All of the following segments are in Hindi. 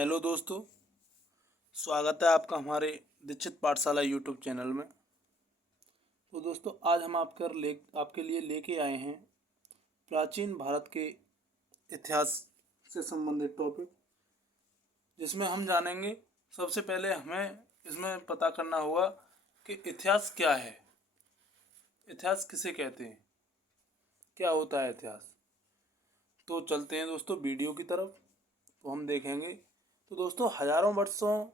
हेलो दोस्तों, स्वागत है आपका हमारे दीक्षित पाठशाला यूट्यूब चैनल में। तो दोस्तों, आज हम आपके लिए लेके आए हैं प्राचीन भारत के इतिहास से संबंधित टॉपिक, जिसमें हम जानेंगे। सबसे पहले हमें इसमें पता करना होगा कि इतिहास क्या है, इतिहास किसे कहते हैं, क्या होता है इतिहास। तो चलते हैं दोस्तों वीडियो की तरफ, तो हम देखेंगे। तो दोस्तों, हजारों वर्षों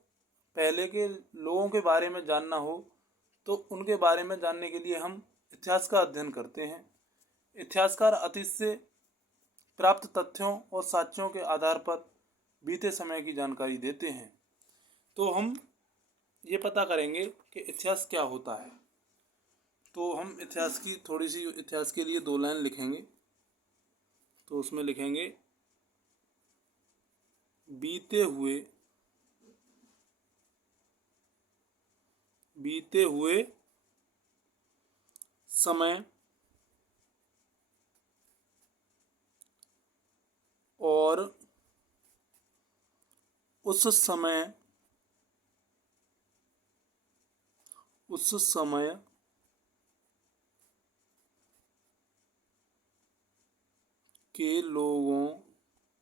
पहले के लोगों के बारे में जानना हो तो उनके बारे में जानने के लिए हम इतिहास का अध्ययन करते हैं। इतिहासकार अतीत से प्राप्त तथ्यों और साक्ष्यों के आधार पर बीते समय की जानकारी देते हैं। तो हम ये पता करेंगे कि इतिहास क्या होता है। तो हम इतिहास के लिए 2 लाइन लिखेंगे। तो उसमें लिखेंगे बीते हुए समय और उस समय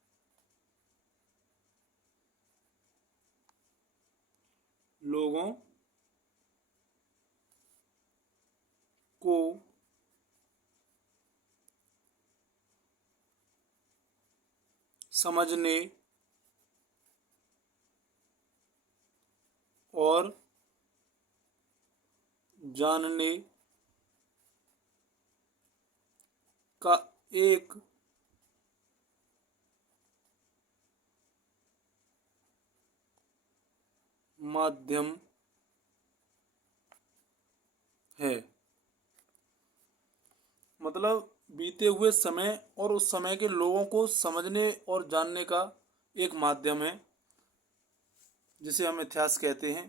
के लोगों को समझने और जानने का एक माध्यम है। मतलब बीते हुए समय और उस समय के लोगों को समझने और जानने का एक माध्यम है, जिसे हम इतिहास कहते हैं।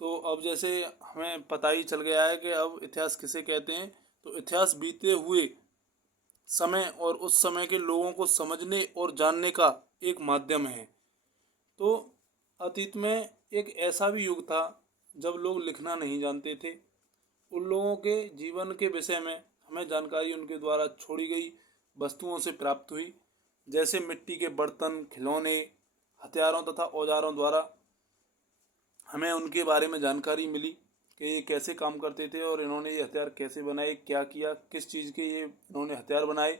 तो अब जैसे हमें पता ही चल गया है कि अब इतिहास किसे कहते हैं। तो इतिहास बीते हुए समय और उस समय के लोगों को समझने और जानने का एक माध्यम है। तो अतीत में एक ऐसा भी युग था जब लोग लिखना नहीं जानते थे। उन लोगों के जीवन के विषय में हमें जानकारी उनके द्वारा छोड़ी गई वस्तुओं से प्राप्त हुई, जैसे मिट्टी के बर्तन, खिलौने, हथियारों तथा औजारों द्वारा हमें उनके बारे में जानकारी मिली कि ये कैसे काम करते थे और इन्होंने ये हथियार कैसे बनाए, क्या किया, किस चीज़ के ये इन्होंने हथियार बनाए।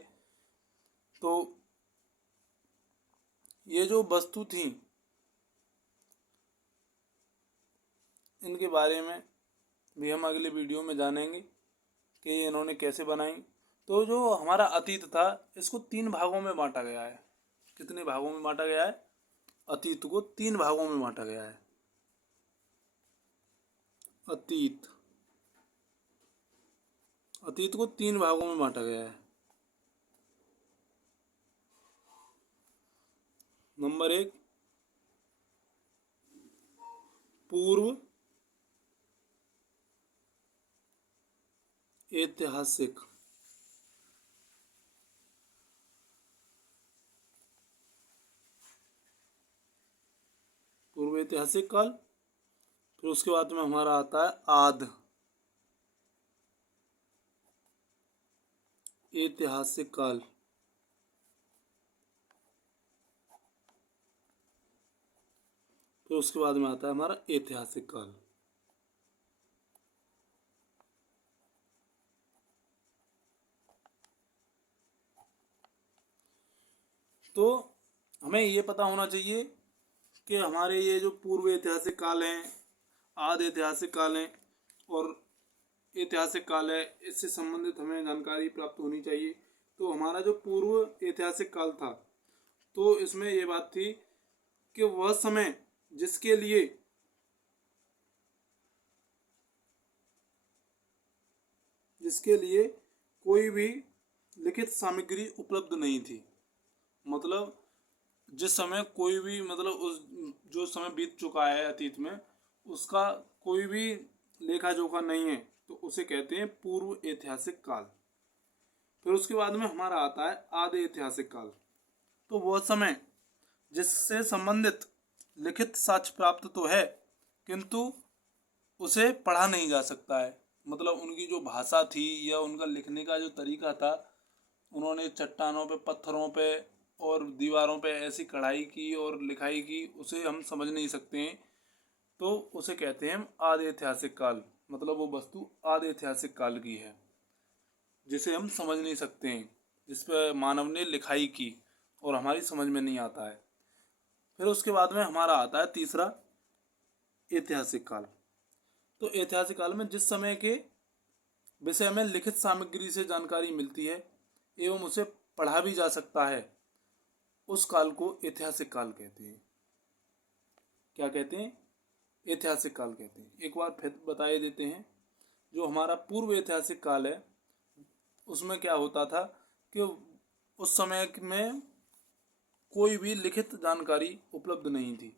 तो ये जो वस्तु थी, इनके बारे में भी हम अगले वीडियो में जानेंगे कि ये इन्होंने कैसे बनाई। तो जो हमारा अतीत था, इसको 3 भागों में बांटा गया है। कितने भागों में बांटा गया है? अतीत को 3 भागों में बांटा गया है। अतीत अतीत को 3 भागों में बांटा गया है। नंबर 1, पूर्व ऐतिहासिक। पूर्व ऐतिहासिक काल। फिर उसके बाद में हमारा आता है आद ऐतिहासिक काल। फिर उसके बाद में आता है हमारा ऐतिहासिक काल। तो हमें ये पता होना चाहिए कि हमारे ये जो पूर्व ऐतिहासिक काल हैं, आद ऐतिहासिक काल हैं और ऐतिहासिक काल है, इससे संबंधित हमें जानकारी प्राप्त होनी चाहिए। तो हमारा जो पूर्व ऐतिहासिक काल था, तो इसमें ये बात थी कि वह समय जिसके लिए कोई भी लिखित सामग्री उपलब्ध नहीं थी। मतलब जिस समय कोई भी, मतलब उस जो समय बीत चुका है अतीत में, उसका कोई भी लेखा जोखा नहीं है, तो उसे कहते हैं पूर्व ऐतिहासिक काल। फिर उसके बाद में हमारा आता है आदि ऐतिहासिक काल। तो वह समय जिससे संबंधित लिखित साक्ष्य प्राप्त तो है किंतु उसे पढ़ा नहीं जा सकता है। मतलब उनकी जो भाषा थी या उनका लिखने का जो तरीका था, उन्होंने चट्टानों पे, पत्थरों पे और दीवारों पे ऐसी कढ़ाई की और लिखाई की, उसे हम समझ नहीं सकते हैं। तो उसे कहते हैं हम आदि ऐतिहासिक काल। मतलब वो वस्तु आदि ऐतिहासिक काल की है जिसे हम समझ नहीं सकते हैं, जिस पर मानव ने लिखाई की और हमारी समझ में नहीं आता है। फिर उसके बाद में हमारा आता है तीसरा ऐतिहासिक काल। तो ऐतिहासिक काल में जिस समय के विषय में लिखित सामग्री से जानकारी मिलती है एवं उसे पढ़ा भी जा सकता है, उस काल को ऐतिहासिक काल कहते हैं। क्या कहते हैं? ऐतिहासिक काल कहते हैं। एक बार फिर बताए देते हैं। जो हमारा पूर्व ऐतिहासिक काल है उसमें क्या होता था कि उस समय में कोई भी लिखित जानकारी उपलब्ध नहीं थी।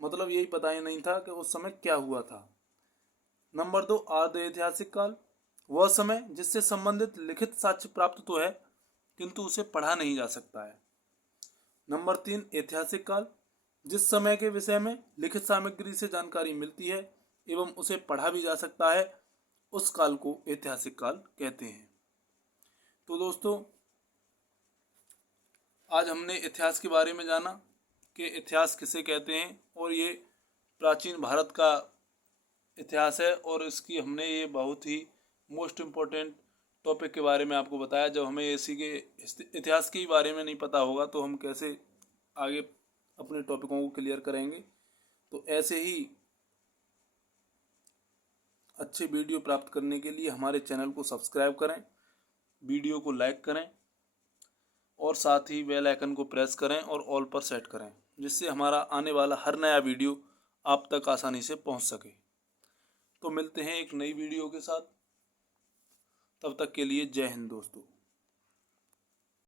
मतलब यही पता ही नहीं था कि उस समय क्या हुआ था। नंबर 2, आदि ऐतिहासिक काल, वह समय जिससे संबंधित लिखित साक्ष्य प्राप्त तो है किंतु उसे पढ़ा नहीं जा सकता है। नंबर 3, ऐतिहासिक काल, जिस समय के विषय में लिखित सामग्री से जानकारी मिलती है एवं उसे पढ़ा भी जा सकता है, उस काल को ऐतिहासिक काल कहते हैं। तो दोस्तों, आज हमने इतिहास के बारे में जाना कि इतिहास किसे कहते हैं, और ये प्राचीन भारत का इतिहास है और इसकी हमने ये बहुत ही मोस्ट इम्पोर्टेंट टॉपिक के बारे में आपको बताया। जब हमें इसी के इतिहास के बारे में नहीं पता होगा तो हम कैसे आगे अपने टॉपिकों को क्लियर करेंगे। तो ऐसे ही अच्छे वीडियो प्राप्त करने के लिए हमारे चैनल को सब्सक्राइब करें, वीडियो को लाइक करें और साथ ही बेल आइकन को प्रेस करें और ऑल पर सेट करें, जिससे हमारा आने वाला हर नया वीडियो आप तक आसानी से पहुंच सके। तो मिलते हैं एक नई वीडियो के साथ। तब तक के लिए जय हिंद दोस्तों।